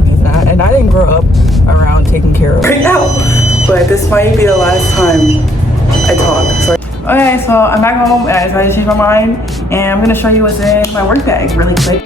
babies, and I didn't grow up around taking care of right now. But this might be the last time I talk. So okay, so I'm back home and I decided to change my mind, and I'm gonna show you what's in my work bag really quick.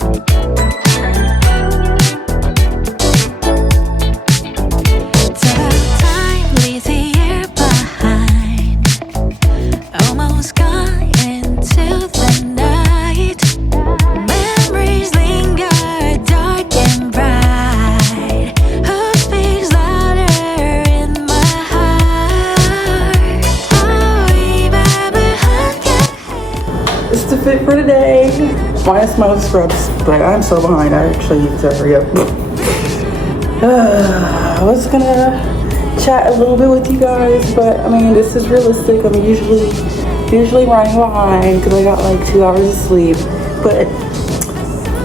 Fit for today, minus my scrubs, but I'm so behind. I actually need to hurry up. I was gonna chat a little bit with you guys, but I mean, this is realistic. I'm usually running behind because I got like 2 hours of sleep, but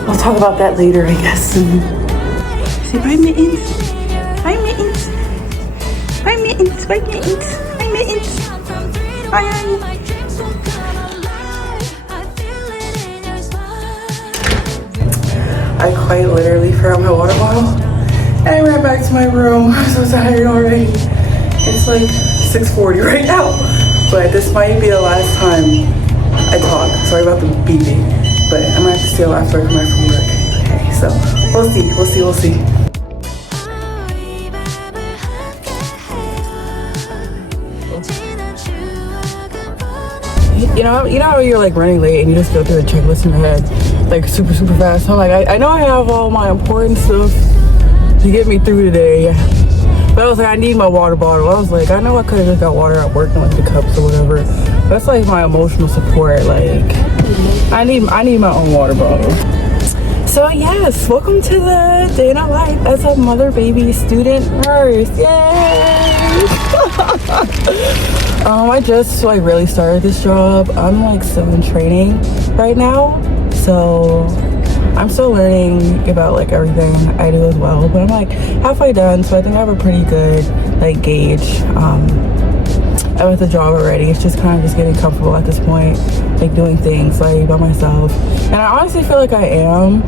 I'll talk about that later, I guess. Say bye, Mittens. Bye, Mittens. Bye, Mittens. Bye, Mittens. Bye, Mittens. Bye. I quite literally forgot my water bottle and I ran back to my room. I'm so tired already. It's like 6:40 right now, but this might be the last time I talk. Sorry about the beeping, but I'm gonna have to steal after I come back from work. Okay, so we'll see. You know how you're like running late and you just go through the checklist in your head like super fast. So I'm like, I know I have all my important stuff to get me through today, but I was like, I need my water bottle. I was like, I know I could have just got water at work and like the cups or whatever. That's like my emotional support. Like I need my own water bottle. So yes, welcome to the day in our life as a mother, baby, student, nurse. Yay! I just like really started this job. I'm like still in training right now, so I'm still learning about like everything I do as well, but I'm like halfway done, so I think I have a pretty good like gauge with the job already. It's just kind of just getting comfortable at this point, like doing things like by myself, and I honestly feel like I am,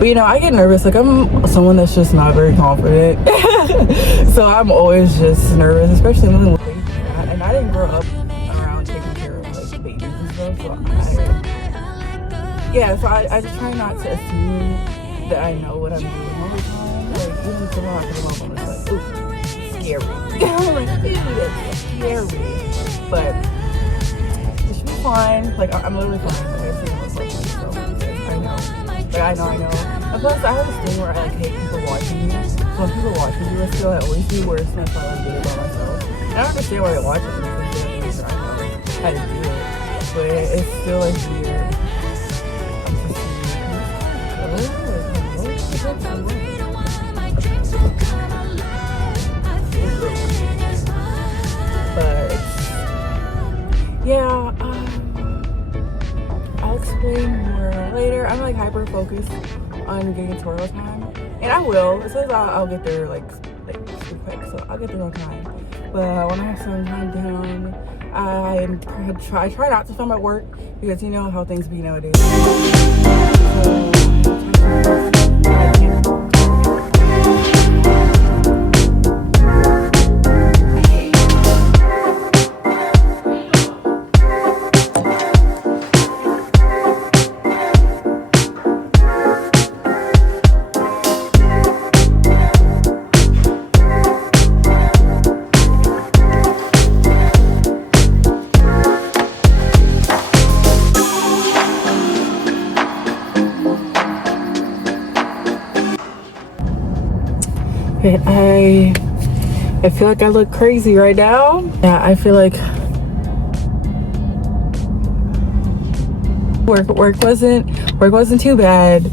but you know, I get nervous. Like I'm someone that's just not very confident. So I'm always just nervous, especially when and I didn't grow up around taking care of like babies and stuff, so I just try not to assume that I know what I'm doing all the time. Like even if someone I come up on, it's like, ooh, scary. I'm like, ew, that's scary. But it should be fine. Like I'm literally fine. Like I see myself, so I know. Like I know. And plus I have this thing where I like hate people watching me. So when people watching me, I feel I always do worse than if I like did it by myself. And I don't understand why they watch it because I know how to do it, but it's still like weird. But yeah, I'll explain more later. I'm like hyper focused on getting tutorial time, and I will. It says I'll get there like super quick, so I'll get there on time. But when I have some time down, I try not to film at work because you know how things be nowadays. I feel like I look crazy right now. Yeah, I feel like work wasn't too bad.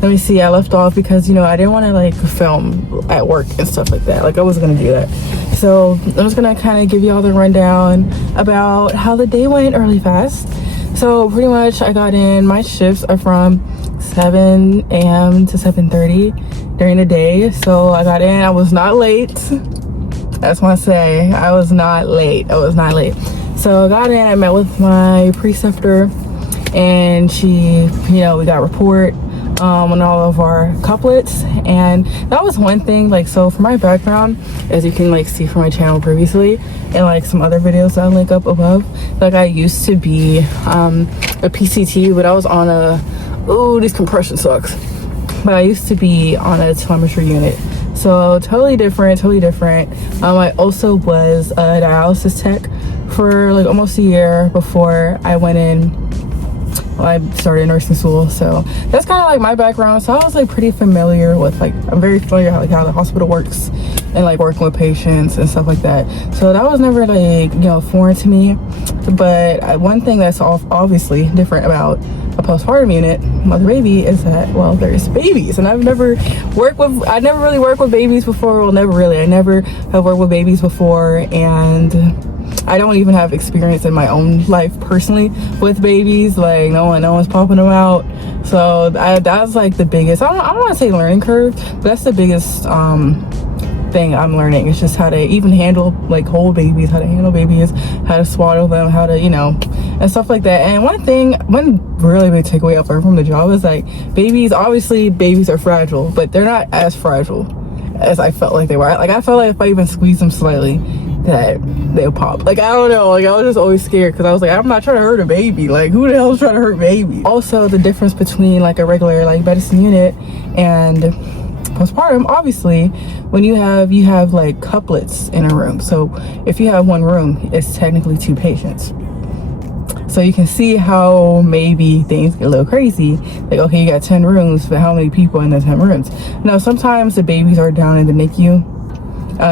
Let me see, I left off because, you know, I didn't want to like film at work and stuff like that. Like I wasn't gonna do that. So I'm just gonna kind of give you all the rundown about how the day went really fast. So pretty much I got in, my shifts are from 7 a.m. to 7:30 during the day. So I got in, I was not late. That's what I say, I was not late. So I got in, I met with my preceptor and she, you know, we got a report on all of our couplets. And that was one thing. Like, so for my background, as you can like see from my channel previously and like some other videos that I'll link up above, like I used to be a PCT, but I was on a, oh, this compression sucks, but I used to be on a telemetry unit. So totally different. I also was a dialysis tech for like almost a year before I went in. I started nursing school, so that's kind of like my background. So I was like pretty familiar with, like, I'm very familiar how, like, how the hospital works and like working with patients and stuff like that. So that was never like, you know, foreign to me. But one thing that's obviously different about a postpartum unit, mother baby, is that, well, there's babies, and I never really worked with babies before. Well, never really. I never have worked with babies before, and I don't even have experience in my own life personally with babies. Like, no one's popping them out. So that's like the biggest, I don't want to say learning curve, but that's the biggest thing I'm learning. It's just how to even handle like whole babies, how to handle babies, how to swaddle them, how to, you know, and stuff like that. And one really big takeaway I've learned from the job is like babies are fragile, but they're not as fragile as I felt like they were. Like, I felt like if I even squeezed them slightly, that they'll pop. Like, I don't know, like I was just always scared because I was like, I'm not trying to hurt a baby. Like, who the hell is trying to hurt baby? Also, the difference between like a regular like medicine unit and postpartum, obviously, when you have like couplets in a room. So if you have one room, it's technically 2 patients. So you can see how maybe things get a little crazy. Like, okay, you got 10 rooms, but how many people in the 10 rooms? Now, sometimes the babies are down in the NICU.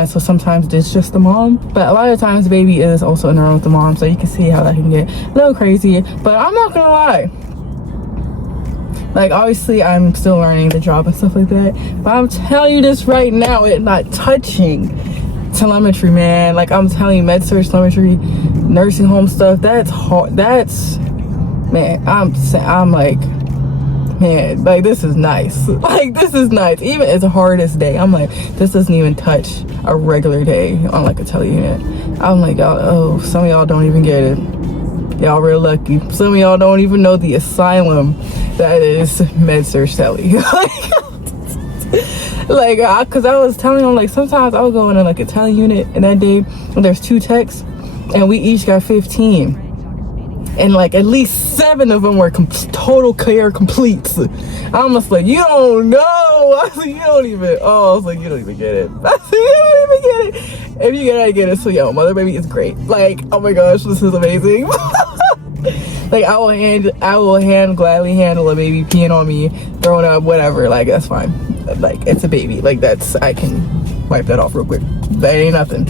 So sometimes it's just the mom, but a lot of times the baby is also in the room with the mom. So you can see how that can get a little crazy. But I'm not gonna lie. Like, obviously, I'm still learning the job and stuff like that. But I'm telling you this right now, it's not touching telemetry, man. Like, I'm telling you, med-surg telemetry, nursing home stuff, that's hard. That's, man, I'm like, man, like, this is nice. Like, this is nice. Even it's the hardest day, I'm like, this doesn't even touch a regular day on like a tele unit. I'm like, oh, some of y'all don't even get it. Y'all real lucky. Some of y'all don't even know the asylum that is med-surg tele. Like, because I was telling them, like, sometimes I'll go in like a tele unit, and that day there's 2 techs, and we each got 15. And like at least 7 of them were total care completes. I almost like, you don't know. I was like, you don't even. Oh, I was like, you don't even get it. I said, you don't even get it. If you get it, I get it. So yo, mother baby is great. Like, oh my gosh, this is amazing. Like, I will gladly handle a baby peeing on me, throwing up, whatever. Like, that's fine. Like, it's a baby. Like, I can wipe that off real quick. That ain't nothing.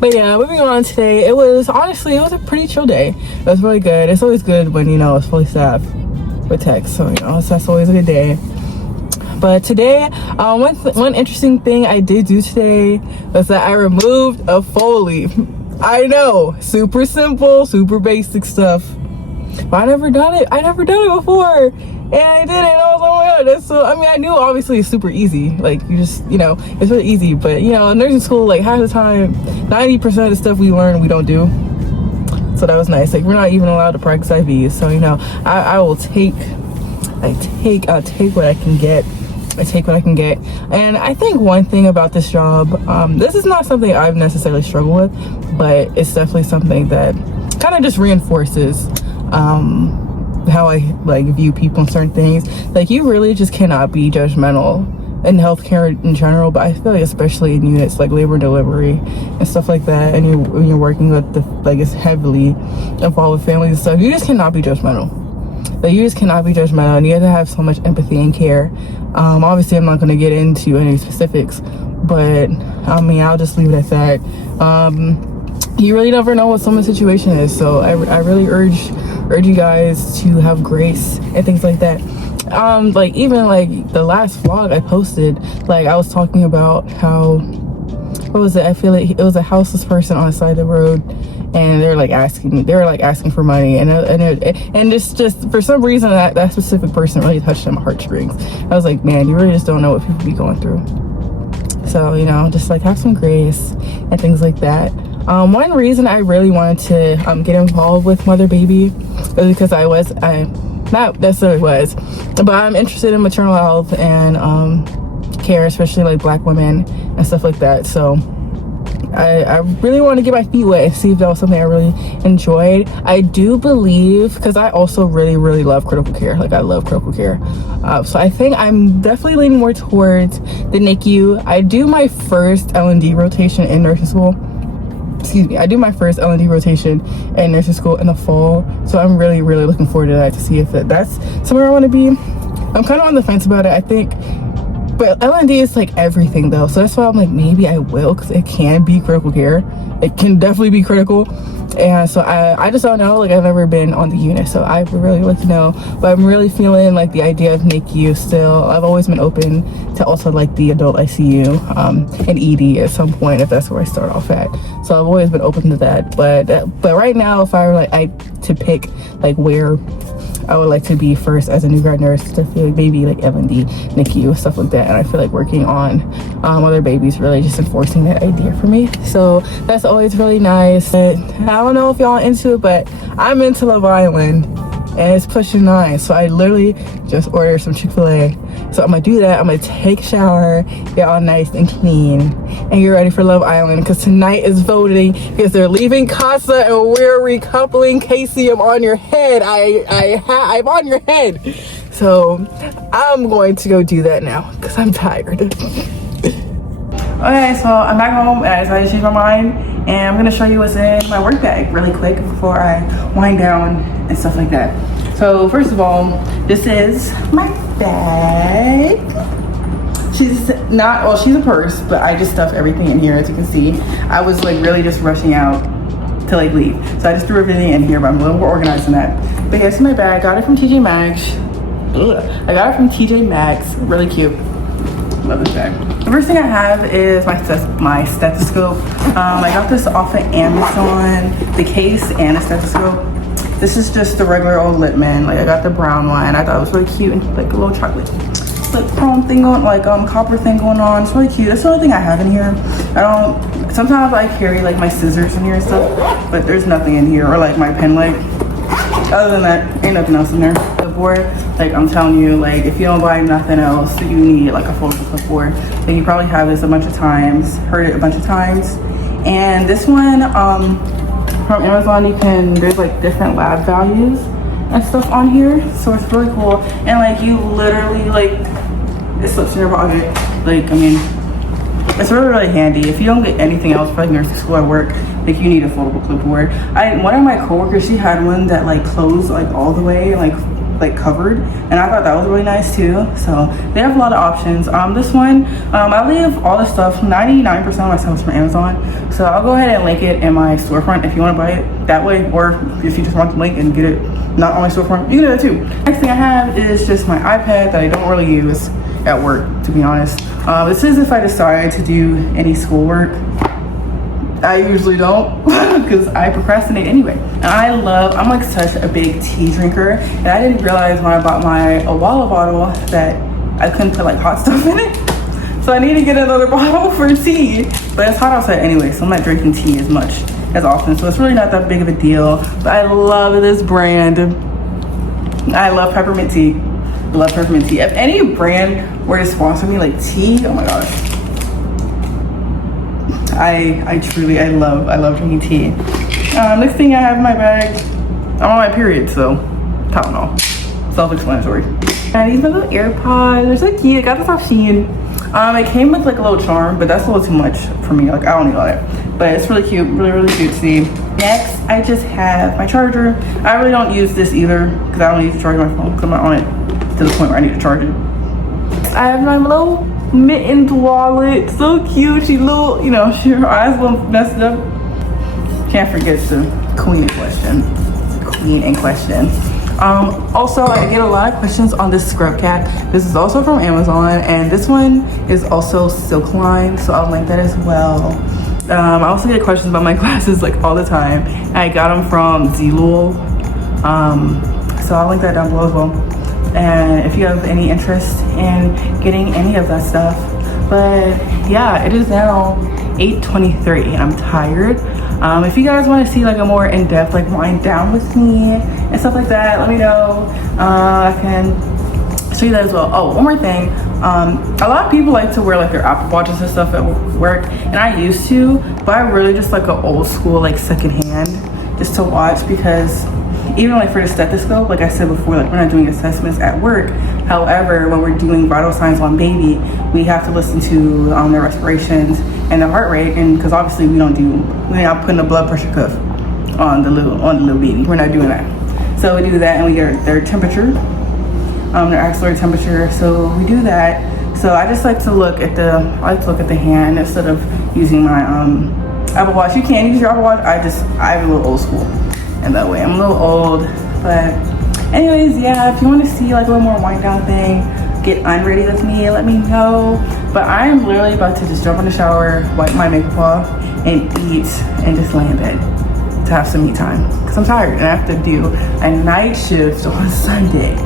But yeah, moving on today, it was a pretty chill day. It was really good. It's always good when, you know, it's fully staffed with techs, so, you know, that's always a good day. But today, one interesting thing I did do today was that I removed a Foley. I know, super simple, super basic stuff, but I never done it before. And I did it, and I was like, oh my god, that's so, I mean, I knew obviously it's super easy. Like, you just, you know, it's really easy. But, you know, nursing school, like, half the time, 90% of the stuff we learn, we don't do. So that was nice. Like, we're not even allowed to practice IVs. So, you know, I'll take what I can get. And I think one thing about this job, this is not something I've necessarily struggled with, but it's definitely something that kind of just reinforces, how I like view people and certain things. Like, you really just cannot be judgmental in healthcare in general, but I feel like especially in units like labor and delivery and stuff like that, and when you're working with the, like, it's heavily involved with families and stuff, you just cannot be judgmental. Like, you just cannot be judgmental, and you have to have so much empathy and care. Obviously, I'm not going to get into any specifics, but I mean, I'll just leave it at that. You really never know what someone's situation is, so I really urge you guys to have grace and things like that. Like, even like the last vlog I posted, like, I was talking about how, what was it? I feel like it was a houseless person on the side of the road, and they were asking for money, and just for some reason that specific person really touched my heartstrings. I was like, man, you really just don't know what people be going through. So, you know, just like have some grace and things like that. One reason I really wanted to get involved with mother baby is because I not necessarily was, but I'm interested in maternal health and care, especially like Black women and stuff like that. So I really want to get my feet wet and see if that was something I really enjoyed. I do believe, because I also really love critical care. Like, I love critical care. So I think I'm definitely leaning more towards the NICU. I do my first L&D rotation in nursing school. Excuse me, I do my first L&D rotation in nursing school in the fall. So I'm really looking forward to that, to see if that's somewhere I want to be. I'm kind of on the fence about it, I think. But L&D is like everything though, so that's why I'm like, maybe I will, because it can be critical care. It can definitely be critical. And so I just don't know. Like, I've never been on the unit, so I would really like to know. But I'm really feeling like the idea of NICU still. I've always been open to also like the adult ICU and ED at some point, if that's where I start off at. So I've always been open to that. But right now, if I were like to pick like where I would like to be first as a new grad nurse, to feel like maybe like L&D, NICU, stuff like that. And I feel like working on other babies really just enforcing that idea for me. So that's always really nice. And I don't know if y'all into it, but I'm into Love Island and it's pushing 9. So I literally just ordered some Chick-fil-A. So I'm gonna do that. I'm gonna take a shower, get all nice and clean, and get ready for Love Island, because tonight is voting, because they're leaving Casa and we're recoupling. Casey, I'm on your head. I'm on your head. So I'm going to go do that now because I'm tired. Okay, so I'm back home and I decided to change my mind, and I'm gonna show you what's in my work bag really quick before I wind down and stuff like that. So first of all, this is my bag. She's not, well, she's a purse, but I just stuff everything in here. As you can see, I was like really just rushing out to like leave, so I just threw everything in here, but I'm a little more organized than that. But here's my bag. I got it from TJ Maxx. I got it from TJ Maxx. Really cute. Love this bag. The first thing I have is my stethoscope. I got this off of Amazon, the case and a stethoscope. This is just the regular old Littman. Like, I got the brown one. I thought it was really cute, and like a little chocolate like chrome thing going, like copper thing going on. It's really cute. That's the only thing I have in here. Sometimes I carry like my scissors in here and stuff, but there's nothing in here, or like my pen light. Other than that, ain't nothing else in there. Clipboard, like I'm telling you, like if you don't buy nothing else, you need like a foldable clipboard. Like, you probably have this a bunch of times, heard it a bunch of times. And this one, from Amazon, there's like different lab values and stuff on here, so it's really cool. And like, you literally, like, it slips in your pocket. Like, I mean, it's really handy. If you don't get anything else for like nursing school or work, like, you need a foldable clipboard. One of my coworkers, she had one that like closed like all the way, like covered, and I thought that was really nice too. So they have a lot of options. This one, I leave all the stuff, 99% of my stuff is from Amazon, so I'll go ahead and link it in my storefront if you want to buy it that way, or if you just want the link and get it not on my storefront, you can do that too. Next thing I have is just my iPad that I don't really use at work, to be honest. This is if I decide to do any schoolwork. I usually don't, because I procrastinate anyway. And I'm like such a big tea drinker, and I didn't realize when I bought my Awala bottle that I couldn't put like hot stuff in it. So I need to get another bottle for tea, but it's hot outside anyway, so I'm not drinking tea as often, so it's really not that big of a deal. But I love this brand. I love peppermint tea. I love peppermint tea. If any brand were to sponsor me, like tea, oh my gosh. I truly love drinking tea. Next thing I have in my bag, I'm on my period, so Tylenol. Self-explanatory. And these are little AirPods. They're so cute. I got this off Shein. It came with like a little charm, but that's a little too much for me. Like, I don't need all that. But it's really cute, really cute to see. Next, I just have my charger. I really don't use this either, because I don't need to charge my phone, because I'm not on it to the point where I need to charge it. I have my little Mittens wallet. So cute. She little, you know, her eyes a little messed up. Can't forget the queen in question. Also, I get a lot of questions on this scrub cap. This is also from Amazon, and this one is also silk lined, so I'll link that as well. I also get questions about my glasses like all the time. I got them from Zlul, so I'll link that down below as well. And if you have any interest in getting any of that stuff. But yeah, it is now 8:23 and I'm tired. If you guys want to see like a more in-depth like wind down with me and stuff like that, let me know. I can show you that as well. Oh, one more thing. A lot of people like to wear like their Apple Watches and stuff at work, and I used to, but I really just like an old school like secondhand just to watch, because even like for the stethoscope, like I said before, like we're not doing assessments at work. However, when we're doing vital signs on baby, we have to listen to their respirations and the heart rate, and because obviously we're not putting a blood pressure cuff on the little baby. We're not doing that. So we do that, and we get their temperature, their axillary temperature. So we do that. So I just like to look at the hand instead of using my Apple Watch. You can use your Apple Watch. I'm a little old school in that way. I'm a little old, but anyways, yeah, if you want to see like a little more wind down thing, get unready with me, let me know. But I am literally about to just jump in the shower, wipe my makeup off, and eat, and just lay in bed to have some me time, because I'm tired and I have to do a night shift on Sunday.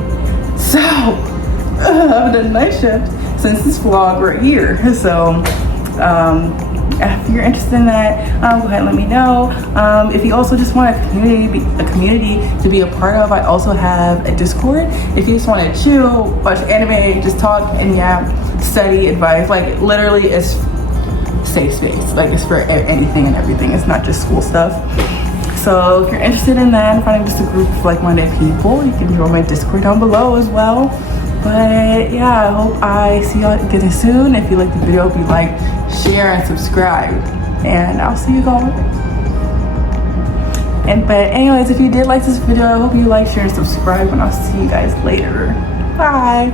So I've done a night shift since this vlog right here. So if you're interested in that, go ahead and let me know. If you also just want a community to be a part of, I also have a Discord. If you just want to chill, watch anime, just talk and study advice, like literally it's safe space. Like it's for anything and everything. It's not just school stuff. So if you're interested in that and finding just a group of like-minded people, you can join my Discord down below as well. But yeah, I hope I see y'all again soon. If you like the video, hope you like, share, and subscribe. And I'll see you guys. But anyways, if you did like this video, I hope you like, share, and subscribe. And I'll see you guys later. Bye.